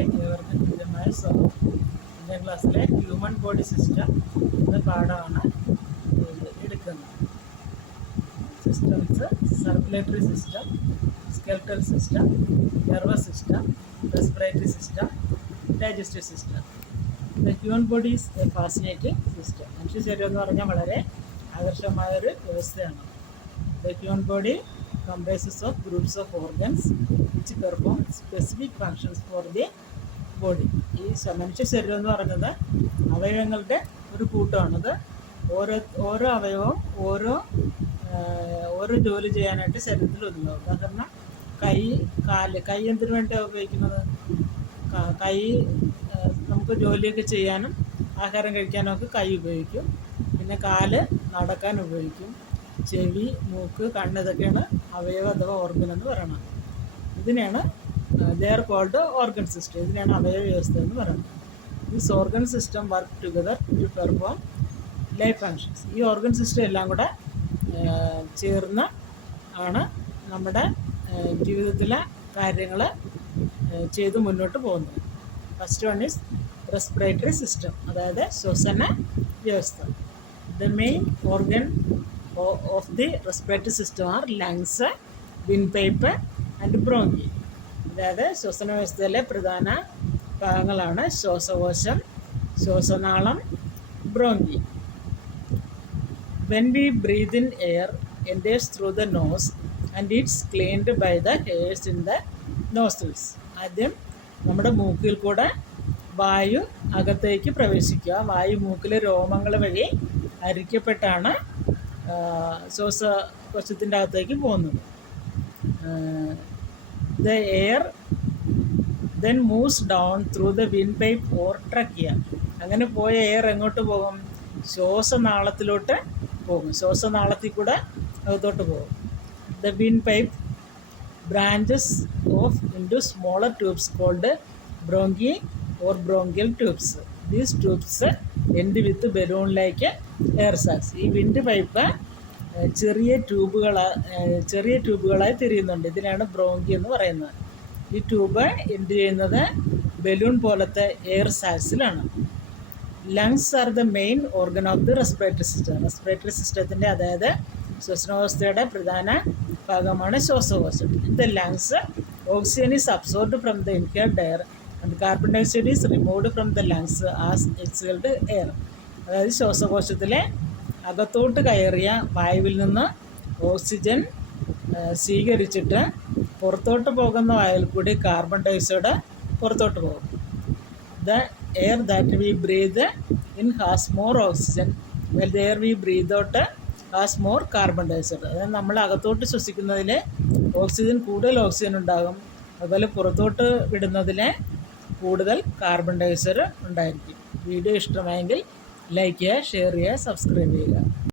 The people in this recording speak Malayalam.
ഏവർക്കും തുല്യമായ സ്വാഗതം. ഇന്നത്തെ ക്ലാസ്സിലെ ഹ്യൂമൻ ബോഡി സിസ്റ്റം എന്ന പാഠമാണ് എടുക്കുന്നത്. Systems: circulatory system, skeletal system, nervous system, respiratory system, digestive system. The human body is A fascinating system. മനുഷ്യ ശരീരം എന്ന് പറഞ്ഞാൽ വളരെ ആകർഷകമായൊരു വ്യവസ്ഥയാണ്. The human body comprises of groups of organs which perform specific functions for the body. ഈ മനുഷ്യ ശരീരം എന്ന് പറയുന്നത് അവയവങ്ങളുടെ ഒരു കൂട്ടമാണത്. ഓരോ അവയവവും ഓരോ ജോലി ചെയ്യാനായിട്ട് ശരീരത്തിൽ ഒതുങ്ങും. ഉദാഹരണം കൈ എന്തിനു വേണ്ടിയാണ് ഉപയോഗിക്കുന്നത്? കൈ നമുക്ക് ജോലിയൊക്കെ ചെയ്യാനും ആഹാരം കഴിക്കാനും ഒക്കെ കൈ ഉപയോഗിക്കും. പിന്നെ കാല് നടക്കാൻ ഉപയോഗിക്കും. ചെവി, മൂക്ക്, കണ്ണ്, ഇതൊക്കെയാണ് അവയവ അഥവാ ഓർഗൻ എന്ന് പറയുന്നത്. ഇതിനെയാണ് they are called organ system. ഇതിനെയാണ് അവയവ വ്യവസ്ഥ എന്ന് പറയുന്നത്. This organ system work together to perform life functions. ഈ ഓർഗൻ സിസ്റ്റം എല്ലാം കൂടെ ചേർന്ന് ആണ് നമ്മുടെ ജീവിതത്തിലെ കാര്യങ്ങൾ ചെയ്ത് മുന്നോട്ട് പോകുന്നത്. First one is respiratory system, അതായത് ശ്വസന വ്യവസ്ഥ. The main organ of the respiratory system are lungs, windpipe and bronchi. അതായത് ശ്വസന വ്യവസ്ഥയിലെ പ്രധാന ഭാഗങ്ങളാണ് ശ്വാസകോശം, ശ്വാസനാളം, bronchi. When we breathe in air enters through the nose and it's cleaned by the hairs in the nostrils. ആദ്യം നമ്മുടെ മൂക്കിൽ കൂടെ വായു അകത്തേക്ക് പ്രവേശിക്കുക. വായു മൂക്കിലെ രോമങ്ങൾ വഴി അരിക്കപ്പെട്ടാണ് ശ്വാസകോശത്തിൻ്റെ അകത്തേക്ക് പോകുന്നത്. The air then moves down through the wind pipe or trachea. അങ്ങനെ പോയ എയർ എങ്ങോട്ട് പോകും? ശ്വാസനാളത്തിലോട്ട് പോകും. ശ്വാസനാളത്തിൽ കൂടെ അകത്തോട്ട് പോകും. The wind pipe branches off into smaller tubes called bronchi or bronchial tubes. These tubes end with ബലൂണിലേക്ക് എയർ സാക്സ്. ഈ വിൻഡ് പൈപ്പ് ചെറിയ ട്യൂബുകളായി തിരിയുന്നുണ്ട്. ഇതിനാണ് ബ്രോങ്കി എന്ന് പറയുന്നത്. ഈ ട്യൂബ് എൻഡ് ചെയ്യുന്നത് ബലൂൺ പോലത്തെ എയർ സാക്സിലാണ്. Lungs are the main organ of the respiratory system. Respiratory സിസ്റ്റത്തിൻ്റെ, അതായത് ശ്വസനാവസ്ഥയുടെ പ്രധാന ഭാഗമാണ് ശ്വാസകോശം. In the lungs oxygen is absorbed from the inhaled air and carbon dioxide is removed from the lungs as exhaled air. അതായത് ശ്വാസകോശത്തിലെ അകത്തോട്ട് കയറിയ വായുവിൽ നിന്ന് ഓക്സിജൻ സ്വീകരിച്ചിട്ട് പുറത്തോട്ട് പോകുന്ന വായുവിൽ കൂടി കാർബൺ ഡയോക്സൈഡ് പുറത്തോട്ട് പോകും. The air that we breath in has more oxygen well the air V breath out has more carbon dioxide. അതായത് നമ്മൾ അകത്തോട്ട് ശ്വസിക്കുന്നതിൽ കൂടുതൽ ഓക്സിജൻ ഉണ്ടാകും. അതുപോലെ പുറത്തോട്ട് വിടുന്നതിൽ കൂടുതൽ കാർബൺ ഡയോക്സൈഡ് ഉണ്ടായിരിക്കും. വീഡിയോ ഇഷ്ടമായെങ്കിൽ ലൈക്ക് ചെയ്യുക, ഷെയർ ചെയ്യുക, സബ്സ്ക്രൈബ് ചെയ്യുക.